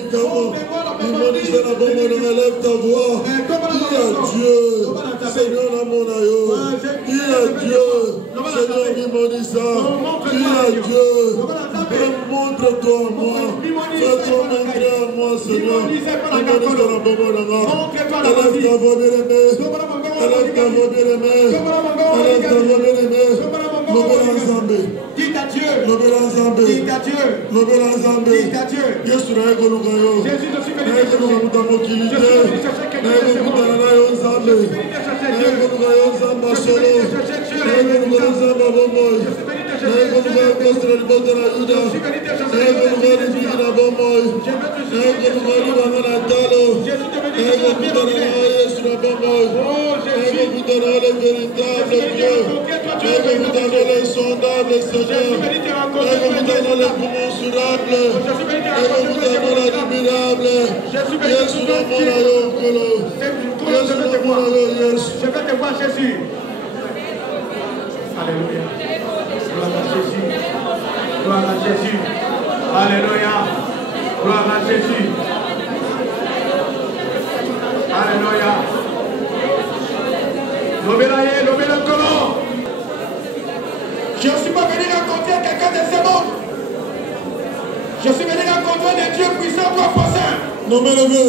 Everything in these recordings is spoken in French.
Lève ta voix. Il est Dieu. Seigneur, mon aïe. Il est Dieu. Seigneur, Mimonisa. Il est Dieu. Montre-toi à moi. Fais-toi montrer à moi, Seigneur. Mimonisa, la bombe. Élève ta voix, bien-aimé. Élève ta voix, bien-aimé. Élève ta voix, bien-aimé. Lobela Nzambe. Dites à Dieu. Lobela Nzambe. Dites à Dieu. Lobela Nzambe. Dites à Dieu. Yesu na ego lukayo. Jésus, je suis venu Na ego lukamuta mokilite. Na ego lukutana na yo Nzambe. Na ego lukayo Nzamba solo. Na ego lukayo Nzamba bomboy. Na ego lukayo kostra libote na Yuda. Na ego lukayo libiki na bomboy. Na ego lukayo libanga na talo. Na ego lukutana na Yesu na bomboy. Na ego lukutana le véritable Dieu. Na ego lukutana le sondable Seigneur. Na ego lukutana le commensurable. Na ego lukutana le admirable. Yesu na mona yo kolo. Yesu na mona yo Yesu. Je veux te voir Jésus. Alléluia. Gloire à Jésus. Gloire à Jésus. Alléluia. Gloire à Jésus. Alléluia. Lobela comment? Je ne suis pas venu rencontrer quelqu'un de ce monde. Je suis venu rencontrer des dieux puissants pour passer. Non mais levé.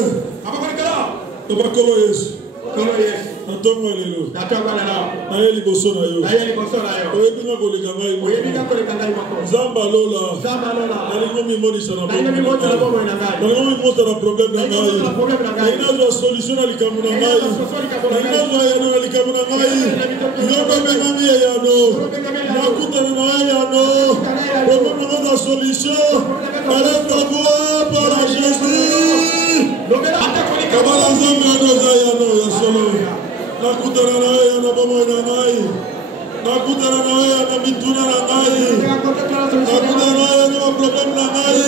Abakolikala. Tobakolo Yesu. Kolo Yesu. Natongo lelo. Natongo lelo. Na ye liboso na yo. Na ye liboso na yo. Oyebinga koleka ngai. Oyebinga koleka ngai moko. Nzamba lola. Nzamba lola. Nalingo mimonisa na bomoi. Nalingo mimonisa na bomoi na ngai. Nalingo mimonisa na problème na ngai. Nalingo zwa solution na likambo na ngai. Nalingo zwa yano na likambo na ngai. Nzamba bengami ye yano. Nakutana na ye yano. Problème na ngai solution. Alève ta voix par la Jésus. Kabala Nzambe yano za yano ya solo. Nakutana na ye yano bomoi na ngai. Nakutana na ye yano mituna na ngai. Nakutana na ye yano problème na ngai.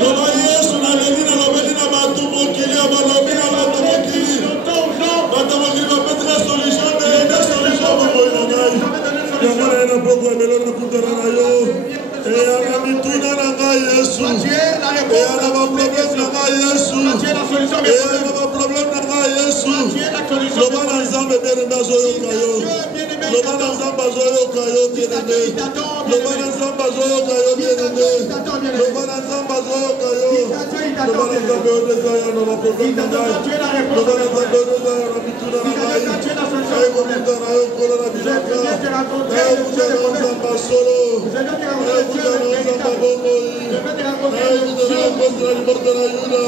Loba Yesu na leli na lobeli na batu mokili ya balobi na batu mokili. Batu mokili bapetra solution de ede solution bomoi na ngai. Yango na ye na poko emelo nakutana na yo. Eyana mituna na ngai Yesu. Eyana baproblème na ngai Yesu. Eyana baproblème na ngai Yesu. Loba na Nzambe bien-aimé azoyoka yo. Loba na Nzambe azoyoka yo bien-aimé. Loba na Nzambe azoyoka yo bien-aimé. Loba na Nzambe azoyoka yo. Loba na Nzambe odeza ya na baproblème na ngai. Loba na Nzambe odeza ya na mituna na ngai. Ayekokuta na yo kola na bilaka. Ayekuta na Nzambe solo. Ayekuta na Nzambe bomoi. Ayekuta na Nzambe libote na Yuda.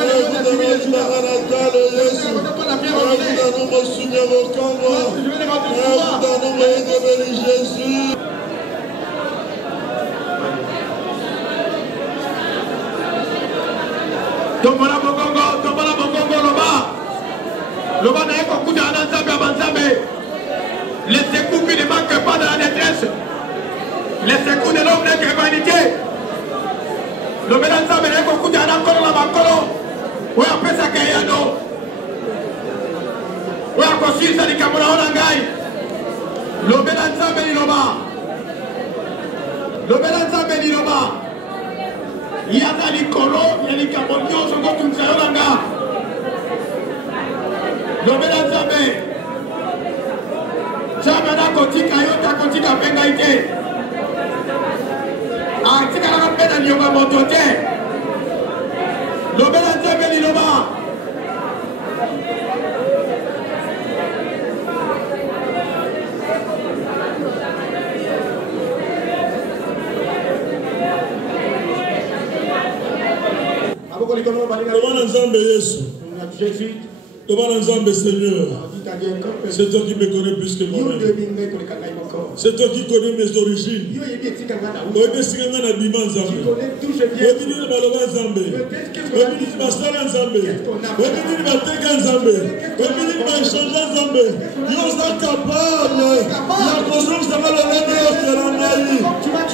Ayekuta na libanga na talo Yesu. Ayekuta na mosunya mokamwa. Ayekuta na moyekebeli Jésus. Tombola mokongo loba. Loba na eko kuta na Nzambe abanzambe. Les secours qui ne manquent pas de la détresse. Les secours de l'homme de l'humanité. Loba na Nzambe na eko kuta na kolo la makolo. Oya pesa kayano. Oya kosisa likamula ona ngai. Loba na Nzambe ni loba. Loba na Nzambe ni loba. Yaka likolo ya likambo nyonso kotumisa yo nanga. Lobela Nzambe. Nzambe nakotika yo takotika mpe ngai te. Atikalaka mpe na lionga moto te. Lobela Nzambe liloba. Loba na Nzambe Yesu. Loba na Nzambe Seigneur. C'est toi qui me connais plus que moi-même. C'est toi qui connais mes origines. Oyebi esika nga na bima Nzambe. Oyebi nini baloba Nzambe. Oyebi nini basala Nzambe. Oyebi nini bateka Nzambe. Oyebi nini baechange Nzambe. Yo oza capable ya kozongisa lolenge yote na ngai. Tu as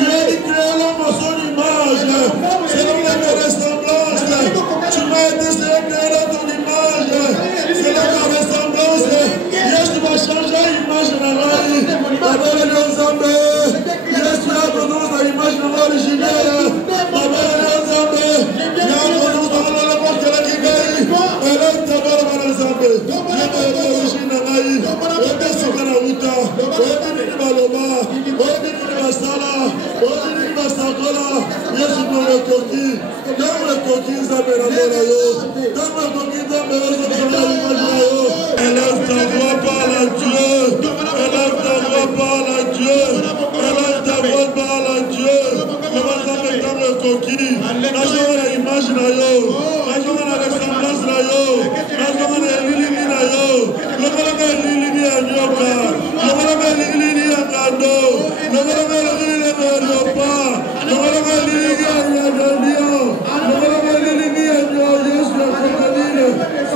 créé l'homme à son image. Selon la ressemblance. Tu m'as été créé dans ton image. C'est la ressemblance. Yesu va changer l'image de la vie. Baba le Nzambe. Yesu a donné l'image de l'original. Baba le Nzambe. Élève ta voix, parle à Dieu. Élève ta voix, parle à Dieu. Élève ta voix, parle à Dieu. Le Mazambe dans le coquille. Nazoma la image na yo. Nazoma la ressemblance na yo. Nazoma la lilini na yo. Le Mazambe lilini ya nyoka. Le Mazambe lilini ya ngando. Le Mazambe lilini ya nyopa. Le Mazambe lilini ya nyandio. Le Mazambe lilini ya nyo. Yesu ya krokodile.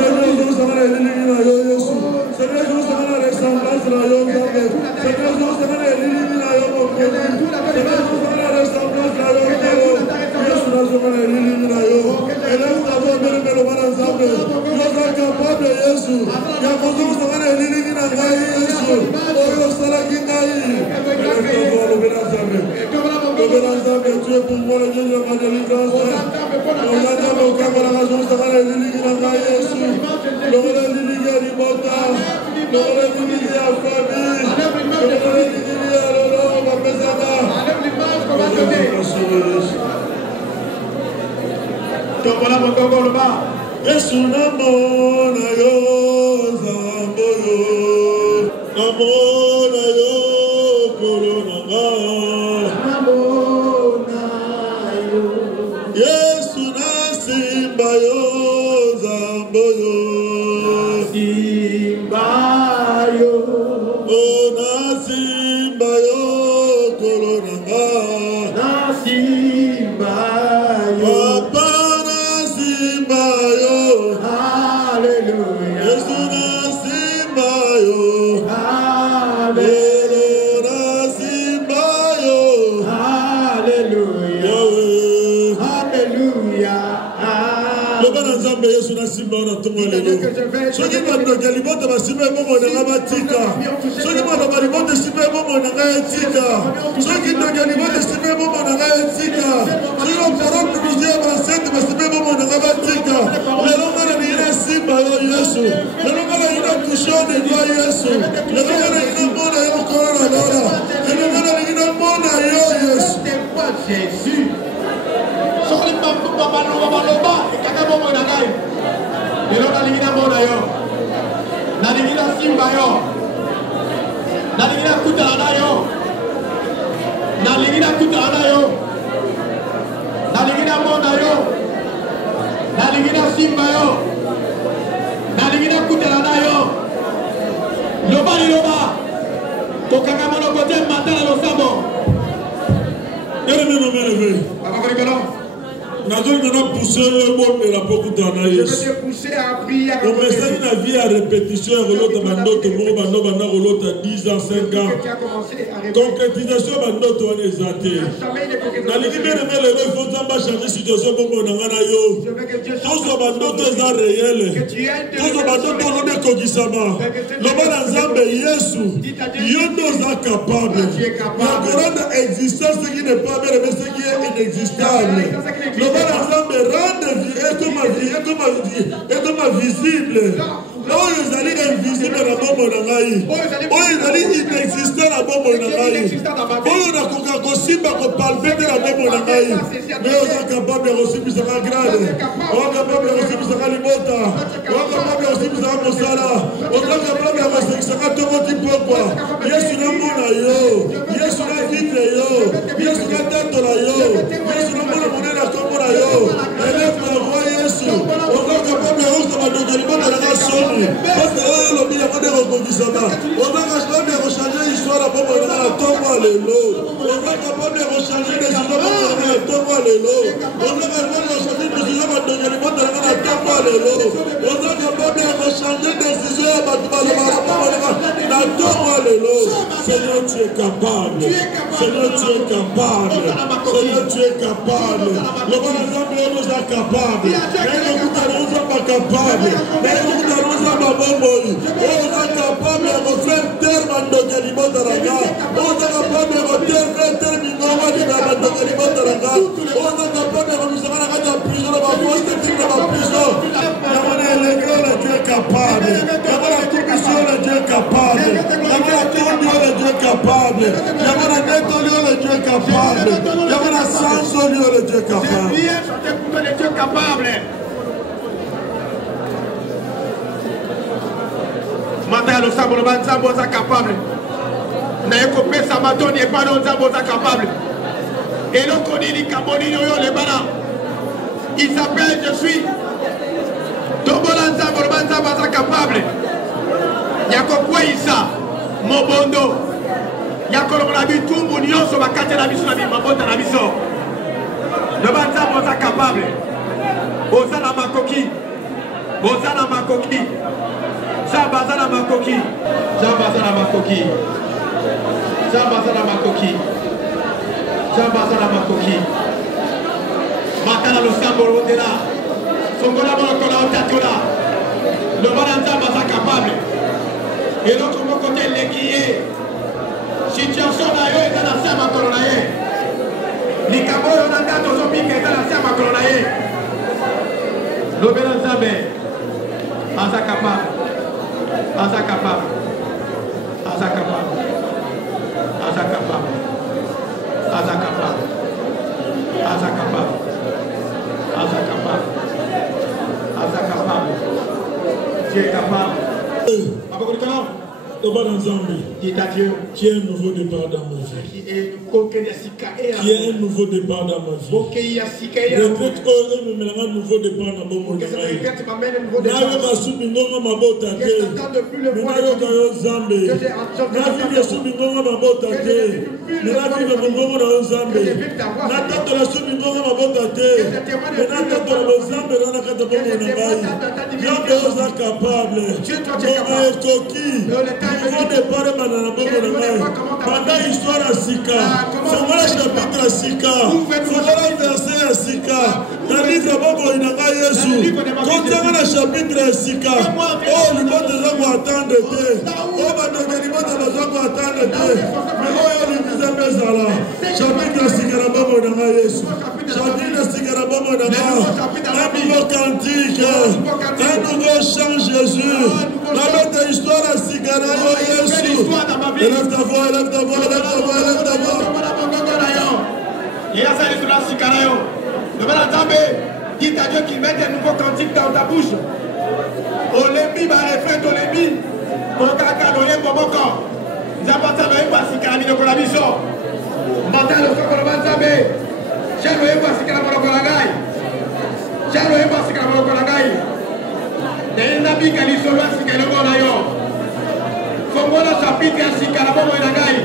Seigneur, nous sommes la lilini na yo Yesu. Seigneur, nous sommes la ressemblance na yo Nzambe. Seigneur, nous sommes la lilini na yo Mokoli. Seigneur, nous sommes la ressemblance na yo Nzambe. Yesu na sommes la lilini na yo. Élève ta voix, bénémoine wana Nzambe. Nous sommes capables Yesu. Ya kozo nous sommes la lilini na ngai Yesu. Oyo salaki ngai. Élève ta voix, lobela Nzambe. Lobela Nzambe, tu es pour moi le Dieu de ma délivrance. Lobela Nzambe, la raison, nous sommes la lilini na ngai Yesu. Lobela lilini ya libota. Lobela lilini ya famille. Lobela lilini ya lolo, bapesaka. Yesu namona yo Nzambe yo. Namona yo kolonanga. Namona yo. Yesu nasimba yo Nzambe yo. Simba yo. Oh nasimba yo kolonanga. Nasimba yo. Papa nasimba yo. Hallelujah. Yesu nasimba yo. Hallelujah. Nasimba yo. Hallelujah. Hallelujah. Lobana Nzambe Yesu nasimba ona tongo lelo. Soki bando kelibota basimba bomo na batika. Soki bando balibota simba bomo na etika. Soki bando kelibota simba bomo na etika. Soki oporo kubidia basente basimba bomo na batika. Lelo ngana ni simba yo Yesu. Lelo ngana ina kushone yo Yesu. Lelo ngana ina mona yo korona lora. Lelo ngana ina mona yo Yesu. Jésus. Soki papa loba kaka bomo na ngai. Lelo ngana mona yo. Nalingira simba yo. Nalingira kutana yo. Nalingira kutana yo. Nalingira mona yo. Nalingira simba yo. Nalingira kutana yo. Loba ni loba. Tokanga mono kote matala lo sabo. Ele me leve. Papa Korikolo. Je vais te pousser à prier. La vie à répétition, l'autre mandote, l'autre 10 ans, 5 ans. Concrétisation, mandote, on est athée. Dans les libérés, il faut changer la situation pour mon anganayo. Tous les mandotes sont réels. Tous les mandotes sont des kogisama. Le manazambe Yesu, Yondo est capable. La grande existence qui n'est pas belle, mais ce qui est inexistable. Ensemble rendre visible. Oh, ils allaient invisible dans la bombe de Naï. Oh, ils allaient inexistant dans la bombe de Naï. Oh, on a possible de palper de la bombe de Naï. Mais on est capable de recevoir plus de grade. On est capable de recevoir plus de limota. On est capable de recevoir plus de mosala. On est capable de recevoir tout le monde pourquoi. Yesu na mona yo. Yesu na vitre yo. Yesu na tête la yo. Yesu na mona monena comme la yo. Élève ta voix Yesu. On est capable de recevoir de limota dans la somme. Parce que le bien de reconnaissance. On est capable de rechanger l'histoire à Bobo de la tombe à l'élo. On est capable de rechanger les histoires à la tombe à l'élo. On est capable de rechanger les histoires à la tombe à l'élo. On est capable de rechanger les histoires à la tombe à l'élo. Seigneur, tu es capable. Seigneur, tu es capable. Seigneur, tu es capable. Le bon exemple, nous est capable. Mais nous ne sommes pas capables. Mais nous ne sommes pas capables. On est capable de faire terme à nos aliments de la gare. On est capable de faire terme à nos aliments de la gare. On est capable de remettre la prison, la force de la prison. Dieu est capable. La commission de Dieu est capable. La Dieu capable. Yamana netolio le Dieu capable. Yamana sansolio le Dieu capable. J'ai bien chanté pour le Dieu capable. Matin le sabot le banzambo est capable. N'a écopé sa maton n'est pas dans zambo est capable. Et l'on connaît les camoni yo les bana. Il s'appelle je suis. Tobola zambo le banzambo est capable. Yako Kweisa, Mobondo, Yako Lomonabi, Tumbu, Nyonso, Bakate na biso na bi, Mabota na biso. Le banzambo est capable. Ozana Makoki. Ozana Makoki. Jambazana Makoki. Jambazana Makoki. Jambazana Makoki. Jambazana Makoki. Matana lo sambo rotela. Songola monokola otatola. Le banzambo est capable. Et l'autre côté, les guillés. Situation là, il est dans la serre à colonaye. Les cabots, on a dans nos zombies qui est dans la serre à colonaye. L'obédience Zambé. Azakapa. Azakapa. Azakapa. Azakapa. Azakapa. Azakapa. Azakapa. Azakapa. Tu es capable. Qui est un nouveau départ dans ma vie. Qui est un nouveau départ dans ma vie. Retraite un nouveau départ dans mon monde. Pendant l'histoire à Sika, c'est moi le chapitre à Sika, c'est moi le verset à Sika, dans le livre Bobo Inanga Yesu, quand tu as le chapitre à Sika, oh, le monde des hommes attendent, oh, le monde des hommes attendent, mais oh, le musée Bezala, chapitre à Sika, la Bobo Inanga Yesu, chapitre à Sika, la Bobo Inanga, un nouveau cantique, un nouveau chant Jésus, la bête histoire à Sika, Yesu. Élève ta voix, élève ta voix, élève ta voix, élève ta voix. Il a fallu que la Sikarayo. Le Balatambé, dis à Dieu qu'il mette un nouveau cantique dans ta bouche. Olébi, ma refrain, Olébi. Mon caca, Olébi, mon corps. Nous avons pas de Sikarami de Kolabiso. Matin, le Sokolo Banzabé. J'ai le pas Sikarami de Kolagaï. J'ai le pas Sikarami de Kolagaï. Des Nabi Kalisolo, Sikarami de Kolagaï. Fongola chapitre ya sika na bomo inangai.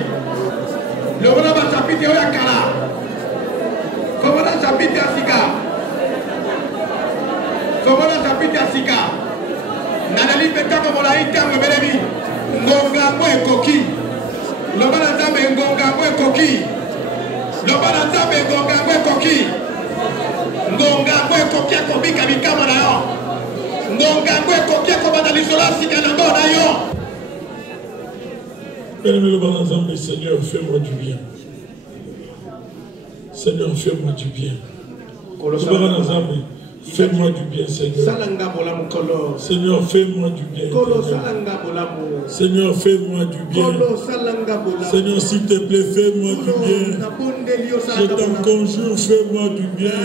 Le bona ba chapitre ya kala. Fongola chapitre ya sika. Fongola chapitre ya sika. Nanali peka ko mola itango belebi. Ngonga mo ekoki. Le bona zambe ngonga mo ekoki. Le bona zambe ngonga mo ekoki. Ngonga mo ekoki ko bika bikama na yo. Ngonga mo ekoki ko badalisola sika na bona yo. Seigneur, fais-moi du bien. Seigneur, fais-moi du bien. Fais-moi du bien, Seigneur. Seigneur, fais-moi du bien. Seigneur, fais-moi du bien. Seigneur, s'il te plaît, fais-moi du bien. Je t'en conjure, fais-moi du bien.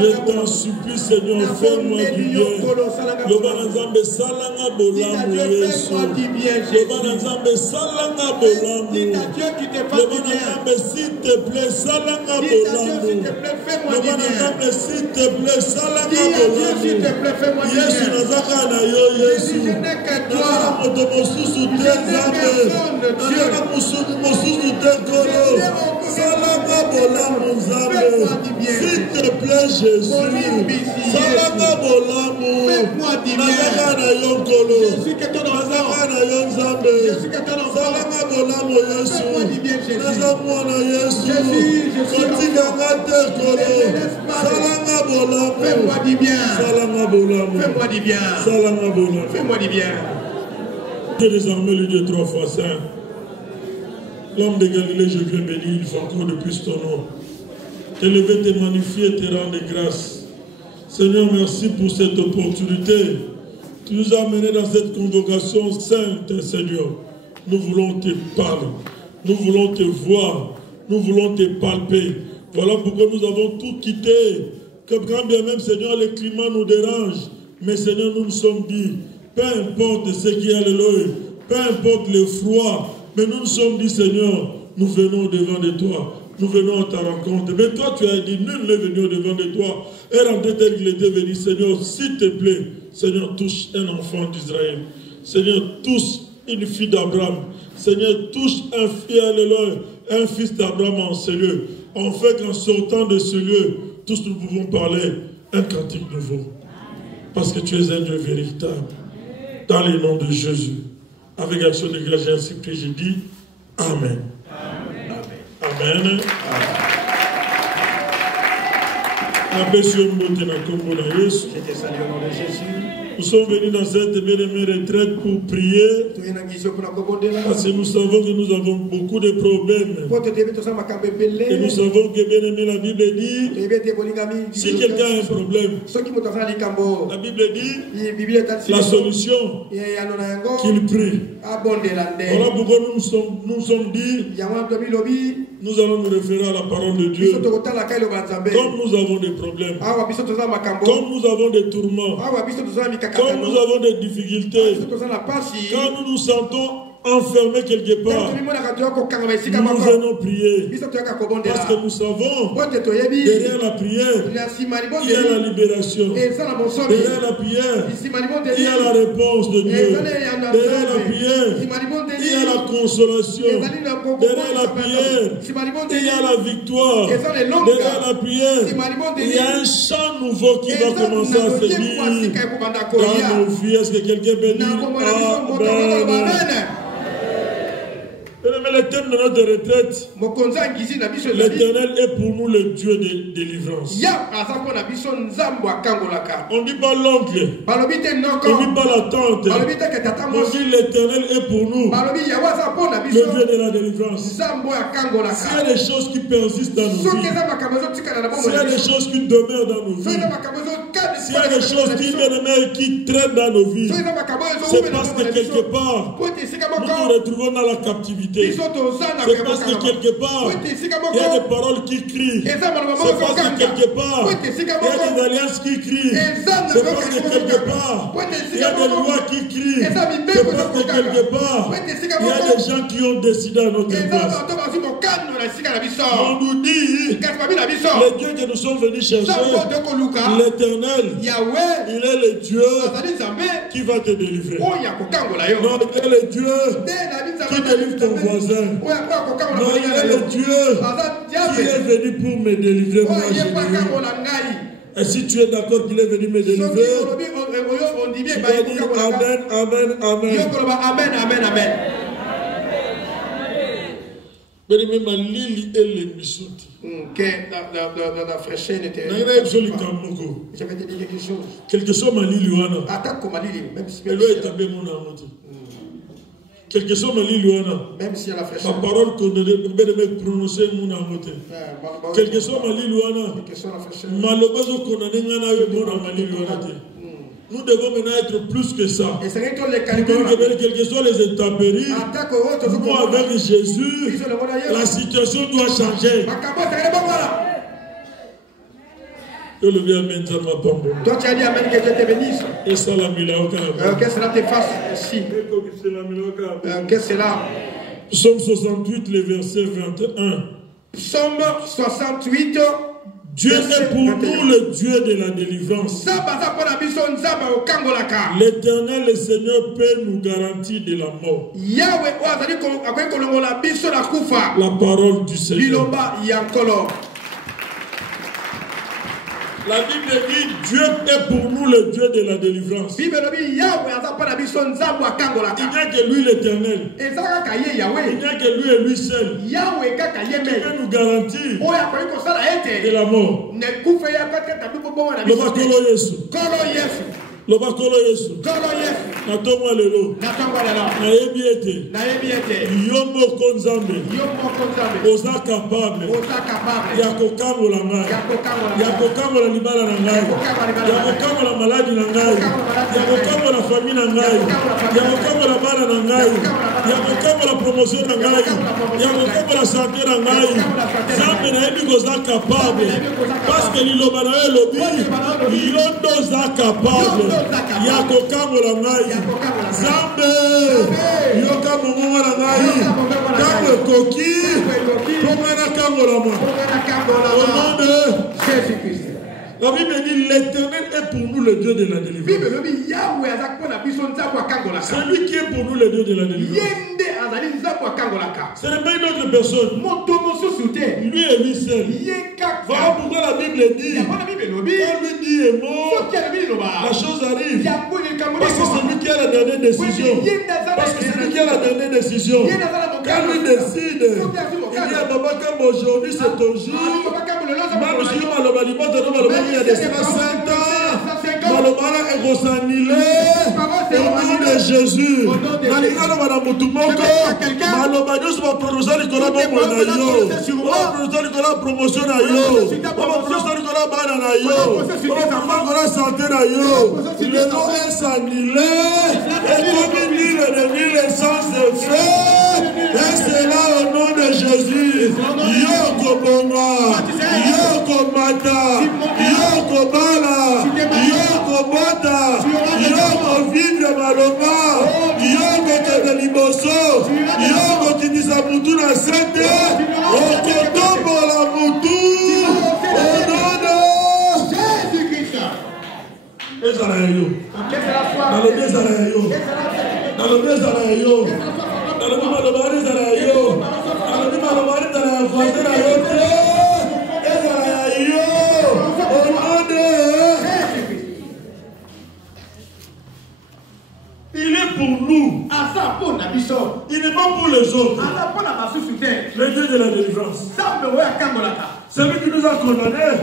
Je t'en supplie, Seigneur, fais-moi du bien. Le banazambe salanga bolamu Yesu. Le banazambe salanga bolamu. Le banazambe, s'il te plaît, salanga bolamu. Le banazambe, s'il te plaît. Salanga bolamu. Yesu nazaka na yo Yesu. Nazaka moto mosusu te Nzambe. Nazaka mosusu te Kolo. Salanga bolamu Nzambe. S'il te plaît Jésus. Salanga bolamu. Nazaka na yo Kolo. Nazaka na yo Nzambe. Salanga bolamu Yesu. Nazaka mwana Yesu. Kotika ngate Kolo. Salanga bolamu. Fais-moi du bien. Fais-moi du bien. Fais-moi du bien. Dieu désormais le Dieu 3 fois saint. L'homme de Galilée, je viens bénir une fois encore de plus ton nom. T'élever, te magnifier, te rendre grâce. Seigneur, merci pour cette opportunité. Tu nous as amenés dans cette convocation sainte, Seigneur. nous voulons te parler. Nous voulons te voir. Nous voulons te palper. Voilà pourquoi nous avons tout quitté. Comme quand bien même, Seigneur, le climat nous dérange. Mais Seigneur, nous nous sommes dit, peu importe ce qui est l'œil, peu importe le froid, mais nous nous sommes dit, Seigneur, nous venons devant de toi. Nous venons à ta rencontre. Mais toi, tu as dit, nul n'est venu devant de toi. Et rentré tel qu'il était venu, Seigneur, s'il te plaît, Seigneur, touche un enfant d'Israël. Seigneur, touche une fille d'Abraham. Seigneur, touche un fils d'Abraham en ce lieu. En fait, en sortant de ce lieu, tous nous pouvons parler un cantique nouveau. Parce que tu es un Dieu véritable. Dans le nom de Jésus. Avec action de grâce, j'ai ainsi prié, j'ai dit Amen. Amen. J'étais salué au nom de Jésus. Nous sommes venus dans cette bien-aimée retraite pour prier. Parce que nous savons que nous avons beaucoup de problèmes. Et nous savons que bien-aimé, la Bible dit, si quelqu'un a un problème, la Bible dit, la solution, qu'il prie. Voilà pourquoi nous sommes dit, nous allons nous référer à la parole de Dieu. Comme nous avons des problèmes, comme nous avons des tourments, comme nous avons des difficultés, quand nous nous sentons enfermés quelque part, nous venons prier. Parce que nous savons, derrière la prière, il y a la libération. Derrière la prière, il y a la réponse de Dieu. Derrière la prière, il y a la consolation. Derrière la prière, il y a la victoire. Derrière la prière, il y a un chant nouveau qui va commencer à se dire dans nos vies. Est-ce que quelqu'un peut dire Amen? Mais le thème de notre retraite, l'Éternel est pour nous le Dieu de délivrance. On ne dit pas l'oncle, on ne dit pas la tante, on dit l'Éternel est pour nous le Dieu de la délivrance. S'il y a des choses qui persistent dans nos vies, s'il y a des choses qui demeurent dans nos vies, s'il y a des choses qui traînent dans nos vies, c'est parce que quelque part, nous nous retrouvons dans la captivité. C'est parce que quelque part, il y a des paroles qui crient. C'est parce que quelque part, il y a des alliances qui crient. C'est parce que quelque part, il y a des lois qui crient. C'est parce que quelque part, il y a des gens qui ont décidé à notre place. On nous dit, le Dieu que nous sommes venus chercher, l'Éternel, il est le Dieu qui va te délivrer. Non, il est le Dieu qui délivre ton voisin. Non, il est le Dieu qui est venu pour me délivrer. Moi, et si tu es d'accord qu'il est venu me délivrer, tu vas dire Amen, Amen, Amen. Amen, Amen, Amen. Que la fraîcheur n'était pas. J'avais te dire quelque chose. Quelque chose m'a dit, Attaque comme Malili, même si quelque chose m'a dit, même si la fraîcheur. ma parole qu'on devait prononcer mon amoté. Quelque chose m'a dit, malheureusement qu'on a dit, nous devons maintenant être plus que ça. Quelles que soient les intempéries, moi avec Jésus, la situation doit changer. Que le bien maintenant ma pompe. Toi tu as dit Amen, que Dieu te bénisse. Et ça la milaka. Que cela te fasse ainsi. Que cela. Psaume 68, le verset 21. Psaume 68. Dieu est pour nous le Dieu de la délivrance. L'Éternel, le Seigneur, peut nous garantir de la mort. La parole du Seigneur. La Bible dit Dieu est pour nous le Dieu de la délivrance. Il n'y a que lui l'Éternel. Il n'y a que lui et lui seul qui peut nous garantir de la mort. Le Kolo Yesu. Loba kolo Yesu. Natomwa lelo. Nayebi ete. Yo moko Nzambe. Oza capable. Ya kokangola ngai. Ya kokangola libala na ngai. Ya kokangola maladi na ngai. Ya kokangola famille na ngai. Ya kokangola bana na ngai. Ya kokangola promotion na ngai. Ya kokangola santé na ngai. Nzambe nayebi koza capable. Parce que liloba na yo elobi. Yo ndoza capable. Ya kokangola ngai. Nzambe yoka mongongo na ngai. Kango ekoki pongana kangolama. Au nom de Jésus-Christ. La Bible dit l'Éternel est pour nous le Dieu de la délivrance. C'est lui qui est pour nous le Dieu de la délivrance. Ce n'est pas une autre personne. Lui et lui seul. Voilà pourquoi la Bible dit, quand lui dit est mort, la chose arrive. Parce que c'est lui qui a la dernière décision. Parce que c'est lui qui a la dernière décision. Quand lui décide, il dit à Baba comme aujourd'hui c'est ton jour. Même si il y a des 5 ans, Malobara est resannilé au nom de Jésus. Malobara Malobara Mutumoko, Malobara va prononcer Nicolas Bomonayo, va prononcer Nicolas promotion à yo, va prononcer Nicolas Banana yo, va prononcer Nicolas santé à yo. Le nom est annulé et comme dit l'ennemi l'essence de feu, et c'est là au nom de Jésus. Yoko Bonga, Yoko Mata, Yoko Bala, Yoko Bota, Yoko Vivre Maloma, Yoko Kedeliboso, Yoko Kinisabutu na Sente, Okotombo la Mutu, au nom de Jésus-Christ. Ezarayo, dans le désarayo, dans le désarayo, dans le Malobari Zarayo, dans le Malobari Zarayo, il est pour nous. Il n'est pas pour les autres. Le Dieu de la délivrance. Celui qui nous a condamnés.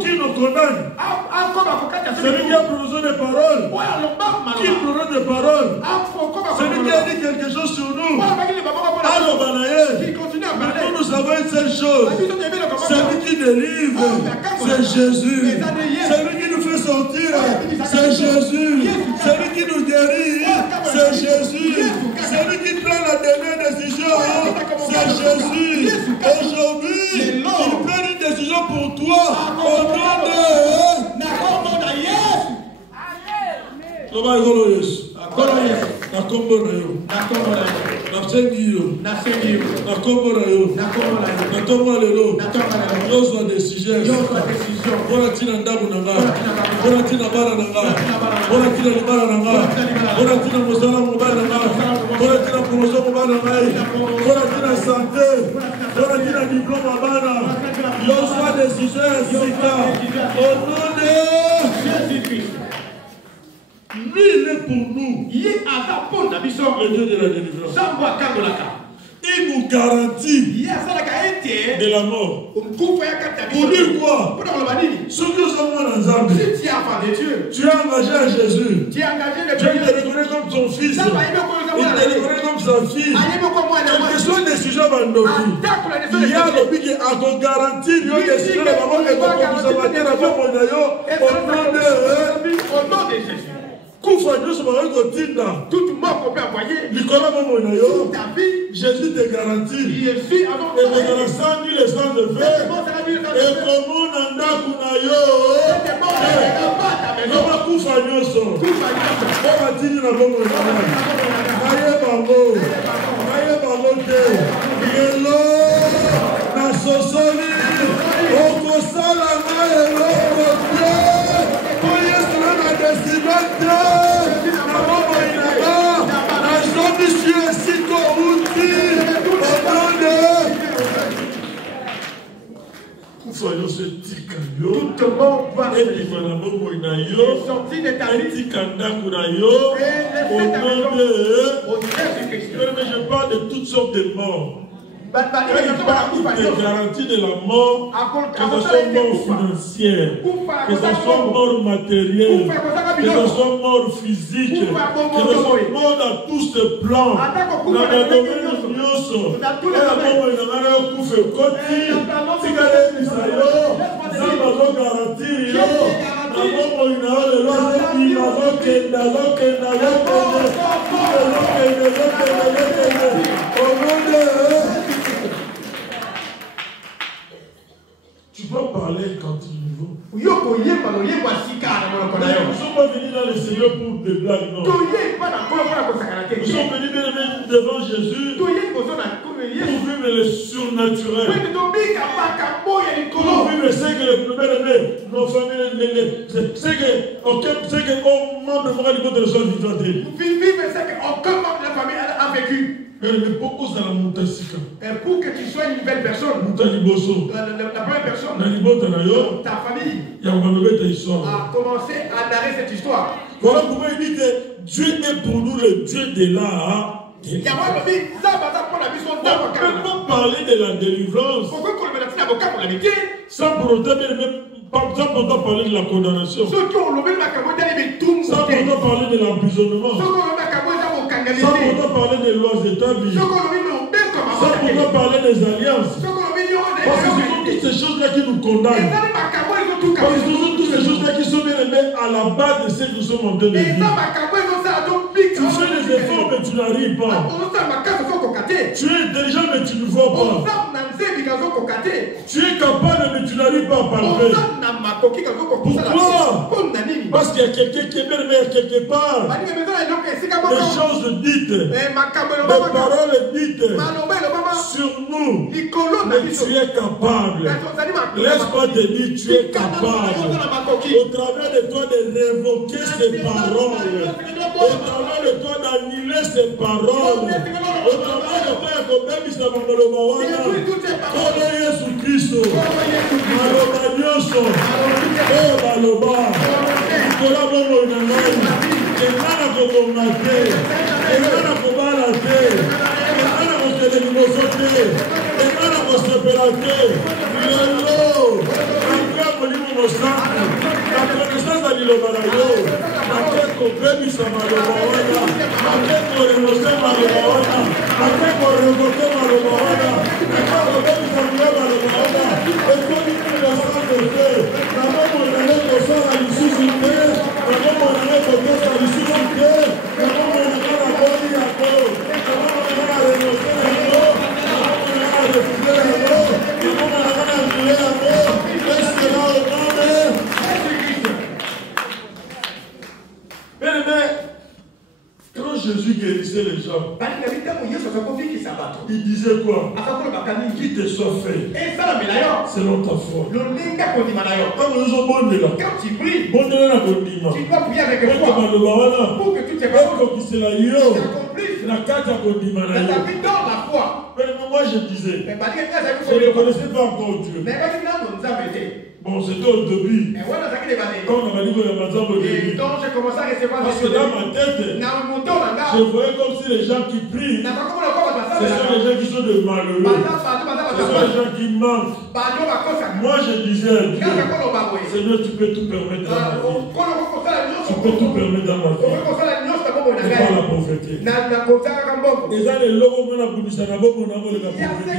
Qui nous condamne. Celui qui a prononcé des paroles. Qui prononce des paroles. Celui qui a dit quelque chose sur nous. Maintenant nous savons une seule chose. Celui qui délivre, c'est Jésus. Celui qui nous fait sortir, c'est Jésus. Celui qui nous guérit, c'est Jésus. Celui qui prend la dernière décision, c'est Jésus. Aujourd'hui, il prend une décision pour toi au nom de Jésus. Lui, il est pour nous. Le Dieu de la délivrance. Il nous garantit de la mort. Pour dire quoi? Ce que nous sommes dans Zambie. Tu as engagé à Jésus. Tu te reconnaît comme ton fils. Il te reconnaît comme sa fille. Quelle que soit une décision dans nos vies, il y a le but qui a garanti une décision de la mort et au nom de Jésus. Toute mort qu'on peut envoyer, toute ta vie, Jésus te garantit. Et dans le sang, le sang de feu, et comme on en a kunayo, on va couper nyoso. On va dire na bongo na. Maye bango te. Yelo na sosoli. Oko sala na yelo kote. Oye sala na desibate. Toute mort va sortir de ta vie. Mais je parle de toutes sortes de morts. te garantit de la mort, que ce soit mort financière, que ce soit mort matérielle, que ce soit mort physique, que ce soit mort dans tous ces plans, dans le domaine nyonso, la mort est dans la coupe côté, si vous avez dit ça, ça va vous garantir, la mort est dans le loi, tu peux parler quand tu veux. Nous ne sommes pas venus dans le Seigneur pour des blagues, non. Nous sommes venus devant Jésus pour vivre le surnaturel. Pour vivre ce que les premiers nos familles, c'est qu'aucun membre de la famille soit vivant. Vivre ce qu'aucun membre de la famille a vécu. Et pour que tu sois une nouvelle personne, la première personne, ta famille a commencé à narrer cette histoire. Voilà pourquoi il dit que Dieu est pour nous le Dieu de l'art. On peut pas parler de la délivrance sans pour autant parler de la condamnation, sans pour autant parler de l'emprisonnement, sans pour autant parler des lois établies, sans pour autant parler des alliances. Parce que ce sont toutes ces choses-là qui nous condamnent. Parce que ce sont toutes ces choses-là qui sont bien aimées à la base de ce que nous sommes en train de vivre. Tu fais des efforts mais tu n'arrives pas. Tu es intelligent mais tu ne vois pas. Tu es capable mais tu n'arrives pas à parler. Pourquoi? Parce qu'il y a quelqu'un qui est bien aimé quelque part. Des choses dites, des paroles dites sur nous. Mais tu es capable. Laisse-moi te dire, tu es capable. Au travers de toi de révoquer ces paroles. Au travers de toi d'annuler ces paroles. Au travers de toi de bébisa maloba wana. Kono Yesu Kristo. Maloba nyonso. Oh maloba. Kola bongo na ngai. Ekana kobonga te. Ekana kobala te. Ekana kosele liboso te. Ekana kosepela te. Lelo. Akwa molimo mosantu. La connaissance à liloba na yo. Akwa kobebisa maloba wana. Akwa korenose maloba wana. Akwa korevoke maloba wana. Akwa kobebisa maloba wana. Ekwa nikila santo te. Namomo nane kosala lisusu te. Namomo nane kotosa lisusu te. Namomo nane boni yako. Namomo nane renose yako. Namomo nane refuze yako. Namomo nane anule yako. Est-ce là au nom de Bien-aimé, quand Jésus guérissait les gens, il disait quoi? Qu'il te soit fait selon ta foi. Quand nous sommes bons de là, tu dois prier avec foi pour que toutes ces paroles s'accomplissent. La carte à Kodima. Dans la foi. Moi je disais, je ne connaissais pas encore Dieu. Bon, c'était au début. Quand on a dit que donc j'ai commencé à recevoir. Parce que dans ma tête, je voyais comme si les gens qui prient, ce sont les gens qui sont de malheureux. Ce sont les gens qui manquent. Moi je disais à Dieu, Seigneur, tu peux tout permettre dans ma vie. Tu peux tout permettre dans ma vie. Et pas la pauvreté. Et ça, les logos, on a voulu ça, on a voulu la pauvreté.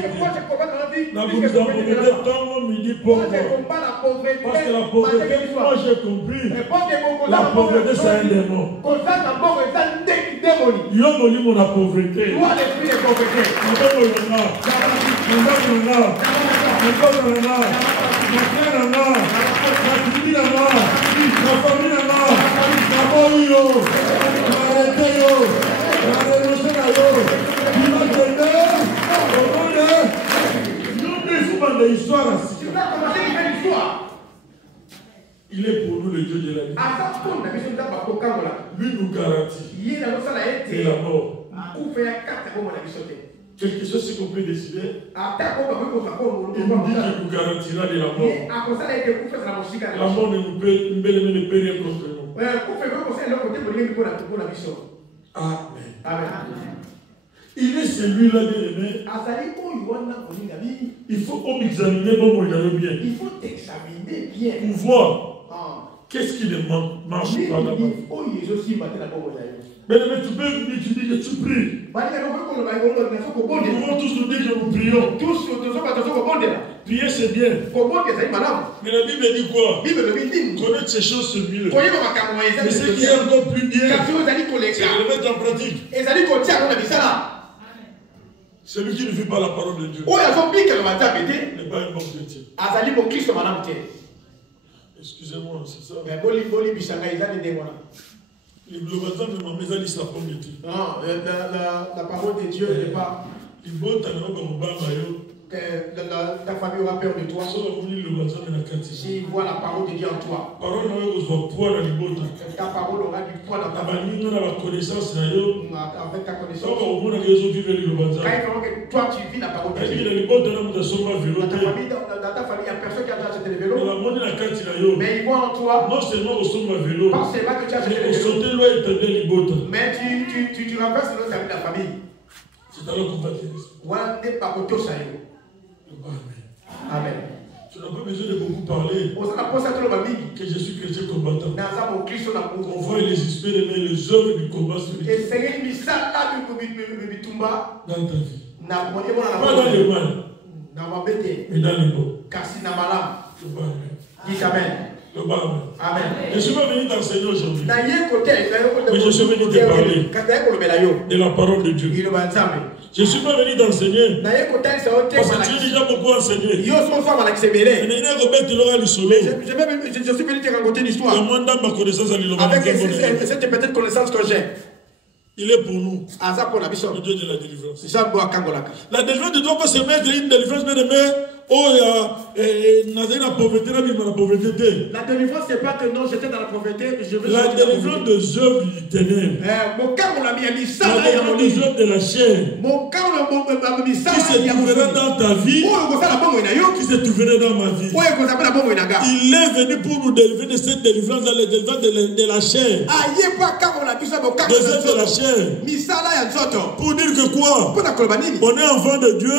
Tant qu'on me dit pauvre. Parce que la pauvreté, moi j'ai compris. La pauvreté, c'est un démon. Yo moni mon la pauvreté. Il est pour nous le Dieu de la vie. Lui nous garantit. Et la mort. Quelque chose qu'on peut décider. Il nous dit qu'il nous garantira de la mort. La mort ne peut rien contre nous. Amen. Il est celui-là, bien-aimé. Il faut qu'on examine bien. Il faut t'examiner bien. Pour voir qu'est-ce qui ne marche pas là-bas. Mais tu peux venir, tu dis que tu pries. Nous pouvons tous nous dire que nous prions. Prier c'est bien. Mais la Bible dit quoi? Connaître ces choses c'est mieux. Mais ce qui est encore plus bien, c'est de le mettre en pratique. Celui qui ne vit pas la parole de Dieu n'est pas un bon chrétien. Excusez-moi, c'est ça. Non, la parole de Dieu n'est pas. Ta famille aura peur de toi. S'il voit la parole de Dieu en toi, ta parole aura du poids dans ta famille. Avec ta connaissance, quand que toi tu vis la parole de Dieu. Dans ta famille, il n'y a personne qui a acheté le vélo. Mais il voit en toi. Non seulement au sommet vélo, pas seulement que tu as acheté le vélo, mais tu renverses la famille. C'est alors qu'on va dire. Amen. Tu n'as pas besoin de beaucoup parler. Que je suis chrétien combattant. On voit les esprits de les œuvres du combat spirituel dans ta vie. Pas dans le mal, mais dans le bon. Dis Amen. Amen. Je suis pas venu t'enseigner aujourd'hui. Mais je suis venu te parler de la parole de Dieu. Je ne suis pas venu t'enseigner parce que tu as déjà beaucoup enseigné. Je suis venu te raconter l'histoire avec cette petite connaissance que j'ai. Il est pour nous, le Dieu de la délivrance. La délivrance ne doit pas se mettre une délivrance, la délivrance, c'est pas que non, j'étais dans la pauvreté. La délivrance des œuvres du ténèbre. La délivrance des œuvres de la chair. Qui se trouverait dans ta vie, qui se trouverait dans ma vie. Il est venu pour nous délivrer de cette délivrance, la délivrance de la chair. Des œuvres de la chair. Pour dire que quoi? On est enfant de Dieu.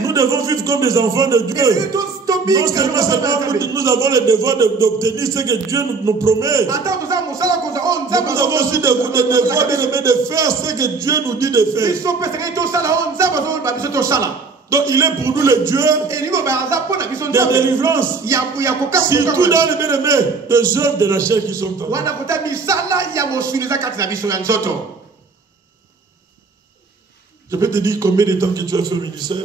Nous devons vivre comme des enfants de Dieu. Non seulement nous avons le devoir d'obtenir ce que Dieu nous promet. Nous avons aussi le devoir de faire ce que Dieu nous dit de faire. Donc il est pour nous le Dieu de délivrance. Surtout dans les bien-aimés, des œuvres de la chair qui sont en nous. Je peux te dire combien de temps que tu as fait au ministère. Je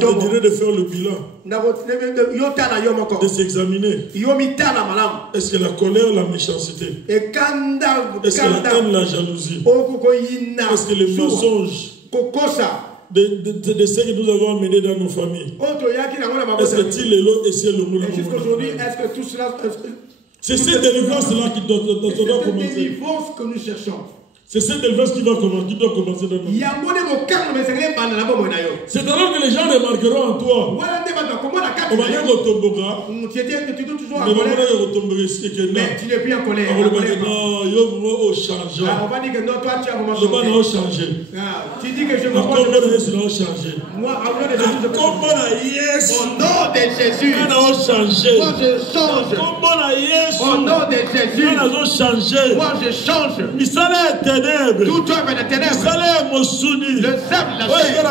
te dirais de faire le bilan. De s'examiner. Est-ce que la colère, la méchanceté? Est-ce que la haine, la jalousie? Est-ce que le mensonge de ce que nous avons amené dans nos familles? Est-ce que tu es là et c'est le mot? C'est cette délivrance-là qui doit commencer. C'est délivrance que nous cherchons. C'est cette délivrance qui doit commencer dans notre vie. C'est alors que les gens remarqueront en toi. Mais tu n'es plus en colère. On va dire que non, toi tu as vraiment changé. Tu dis que je veux changer. Moi, au nom de Jésus, moi je change. Au nom de Jésus, moi je change. Tout œuvre de ténèbres. Le sable, la chair.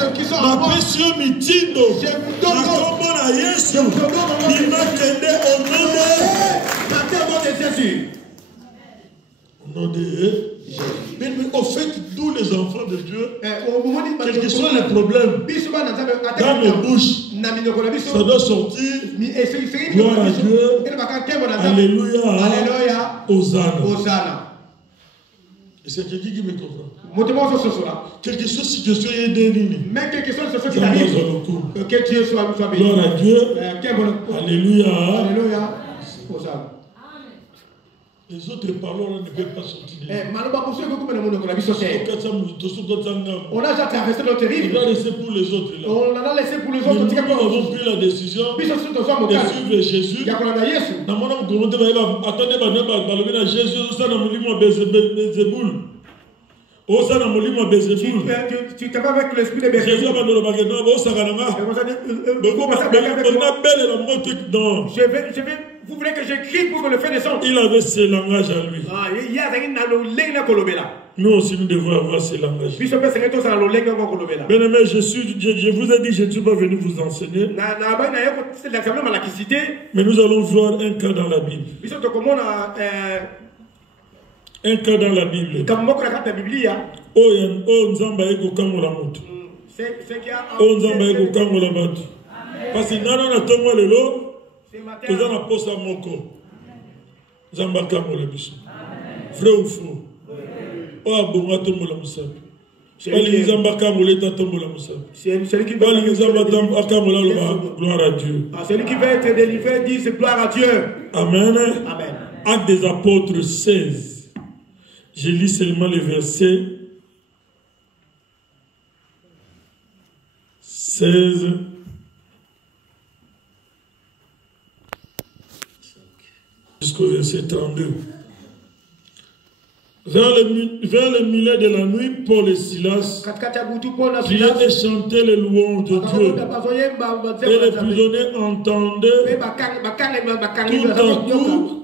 Ceux qui sont en moi. Je vous donne au nom de Jésus. Au nom de Jésus. Mais au fait, tous les enfants de Dieu, quels que soient les problèmes, dans mes bouches, ça doit sortir. Gloire à Dieu. Alléluia. Hosanna. Et c'est quelqu'un qui me comprend. Quelle que soit la situation, il y a des lignes. Mais quelle que soit la situation qui arrive, que Dieu soit béni. Gloire à Dieu. Alléluia. Alléluia. Hosanna. Les autres paroles ne peuvent pas sortir. On a déjà traversé notre rive. On a laissé pour les autres là. On en a laissé pour les autres. Nous avons pris la décision de suivre Jésus. Tu t'es pas avec l'esprit de Bézéboul. Vous voulez que j'écris pour que le feu descende. Il avait ce langage à lui. Nous aussi, nous devons avoir ce langage. Bien-aimé, je vous ai dit, je ne suis pas venu vous enseigner. Mais nous allons voir un cas dans la Bible. Un cas dans la Bible. Parce que vrai ou faux? Celui qui veut être délivré dit gloire à Dieu. Amen. Actes des apôtres 16. Je lis seulement les versets 16 jusqu'au verset 32. Vers le milieu de la nuit, Paul et Silas priaient et chantaient les louanges de Dieu. Et les prisonniers entendaient. Tout à coup,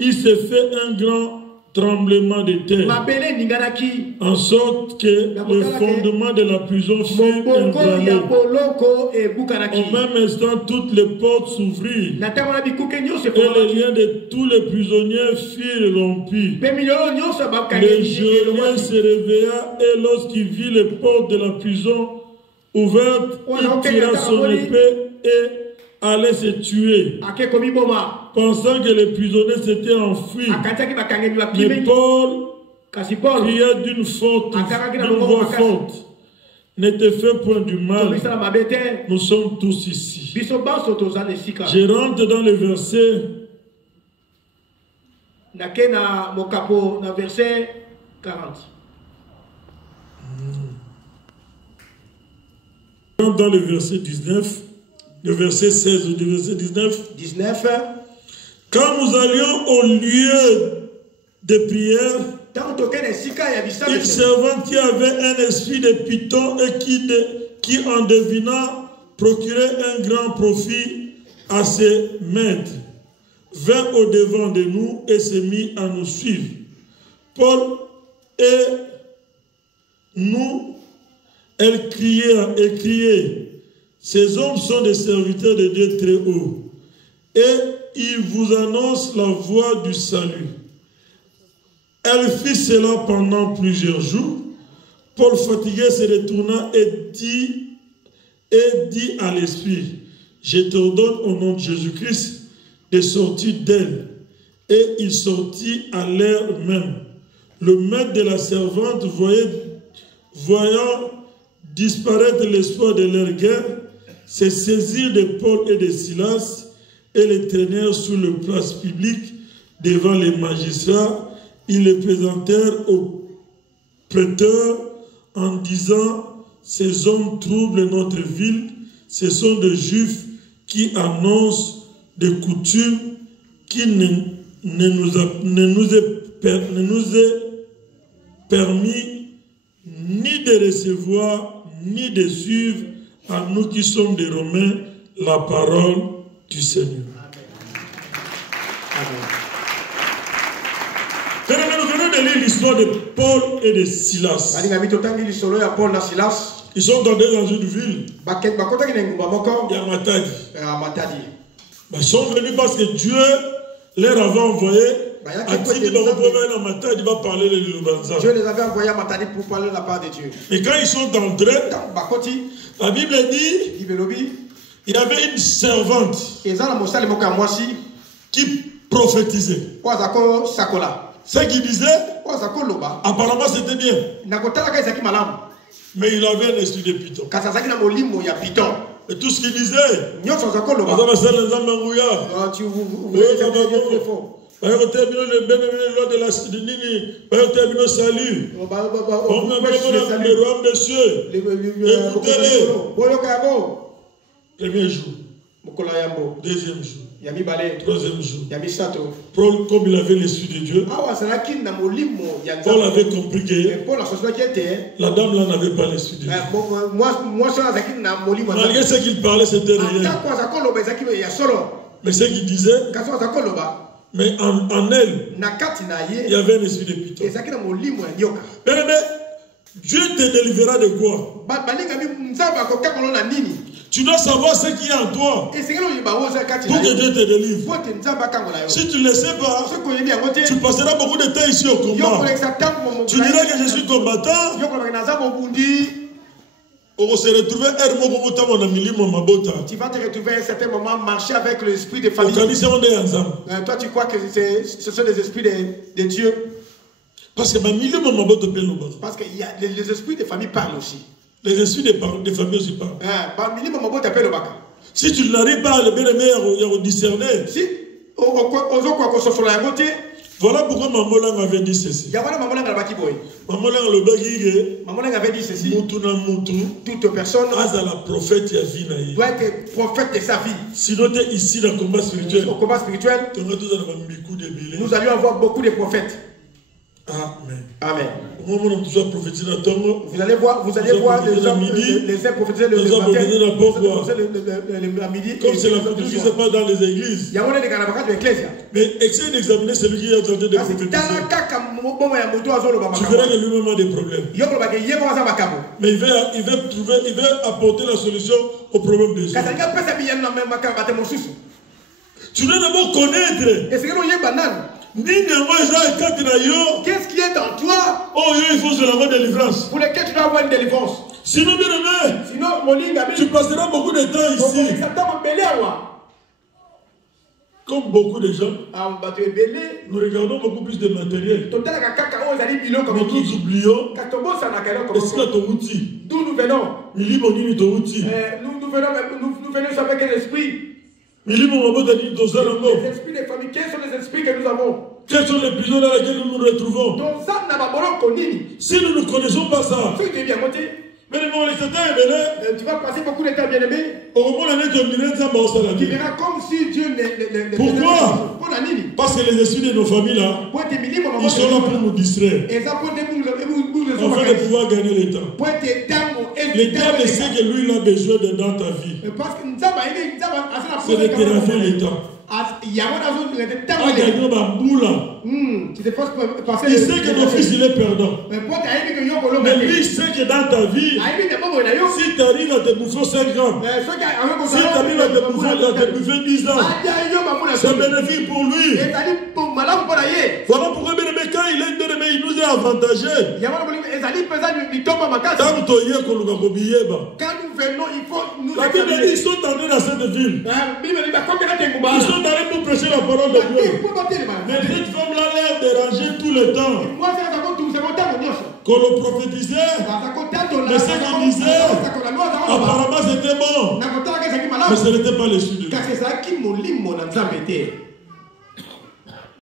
il s'est fait un grand tremblement de terre, en sorte que le fondement de la prison fut ébranlé. Au même instant, toutes les portes s'ouvrirent et les liens de tous les prisonniers furent rompus. Le geôlier se réveilla et lorsqu'il vit les portes de la prison ouvertes, il tira son épée et allait se tuer, pensant que les prisonniers s'étaient enfuis. Mais Paul criait d'une voix forte: ne te fais point du mal, nous sommes tous ici. Je rentre dans le verset. Verset 40. Dans le verset 19. Le verset 16 du verset 19. Quand nous allions au lieu de prière, une servante qui avait un esprit de python et qui en devinant procurait un grand profit à ses maîtres, vint au devant de nous et se mit à nous suivre. Paul et nous, elle criait: ces hommes sont des serviteurs de Dieu très haut, et ils vous annoncent la voie du salut. Elle fit cela pendant plusieurs jours. Paul, fatigué, se retourna et dit à l'esprit: je t'ordonne au nom de Jésus-Christ de sortir d'elle. Et il sortit à l'heure même. Le maître de la servante, voyant disparaître l'espoir de leur guerre, se saisirent de Paul et de Silas et les traînèrent sur le place publique devant les magistrats. Ils les présentèrent au prêteur en disant: ces hommes troublent notre ville, ce sont des Juifs qui annoncent des coutumes qui ne nous est permis ni de recevoir ni de suivre, à nous qui sommes des Romains, la parole du Seigneur. Amen. Nous venons de lire l'histoire de Paul et de Silas. Ils sont dans une ville. Il y a Matadi. Ils sont venus parce que Dieu leur avait envoyé. Dieu les avait envoyés à Matadi pour parler de la part de Dieu. Et quand ils sont entrés, la Bible dit il y avait une servante qui prophétisait. Ce qu'il disait, apparemment c'était bien. Mais il avait un esprit de python. Et tout ce qu'il disait, Premier jour. Deuxième jour. Yami balé. Troisième jour. Yami sato. Paul, comme il avait l'Esprit de Dieu, Paul avait compris que la dame là n'avait pas l'Esprit de Dieu. Malgré ce qu'il parlait, c'était rien. Mais ce qu'il disait, mais en elle, il y avait un esprit de pitié. Mais Dieu te délivrera de quoi? Tu dois savoir ce qu'il y a en toi pour que Dieu te délivre. Si tu ne le sais pas, tu passeras beaucoup de temps ici au combat. Tu diras que je suis combattant. On se retrouver tu vas te retrouver à un certain moment marcher avec l'esprit de famille. Toi tu crois que ce sont des esprits de Dieu. Parce que les esprits de famille parlent aussi. Les esprits de famille aussi parlent. Si tu n'arrives pas à le discerner, voilà pourquoi Maman Lang avait dit ceci. Maman Lang avait dit ceci. Toute personne doit être prophète de sa vie. Sinon, tu es ici dans le combat spirituel. Au combat spirituel, nous allions avoir beaucoup de prophètes. Amen. Amen. Vous allez voir les uns prophétiser le midi. Comme c'est la coutume qui se passe dans les églises. Mais essayez d'examiner celui qui est en train de prophétiser. Tu verras que lui-même a des problèmes. Mais il va apporter la solution au problème des gens. Tu dois d'abord connaître. Qu'est-ce qui est en toi? Oh, il faut se la délivrance. Pour lequel tu dois avoir une délivrance. Sinon, bien aimé, tu passeras beaucoup de temps ici. Comme beaucoup de gens, nous regardons beaucoup plus de matériel. Mais nous oublions. Est-ce que ton outil? D'où nous venons? Nous venons avec un esprit. Les esprits des familles, quels sont les esprits que nous avons? Quelles sont les prisons dans lesquelles nous nous retrouvons? Si nous ne connaissons pas ça, mais tu vas passer beaucoup de temps, bien aimé. Tu verras comme si Dieu ne. Pourquoi? Parce que les esprits de nos familles là, ils sont là pour nous distraire, afin de pouvoir gagner le temps. Le diable sait que lui il a besoin de dans ta vie. C'est de te raver le temps. Il sait que ton fils il est perdant. Mais lui sait que dans ta vie, si tu arrives à te bouffer 5 grammes, si tu arrives à te bouffer 10 ans, c'est bénéfique pour lui. Voilà pourquoi quand il nous est avantagé. Quand nous venons, il faut nous examiner. Ils sont entrés dans cette ville. Ils sont allés pour prêcher la parole de Dieu. Mais cette femme-là l'a dérangé tout le temps. Qu'on le prophétisait, mais ce qu'il disait, apparemment c'était bon. Mais ce n'était pas l'esprit de Dieu.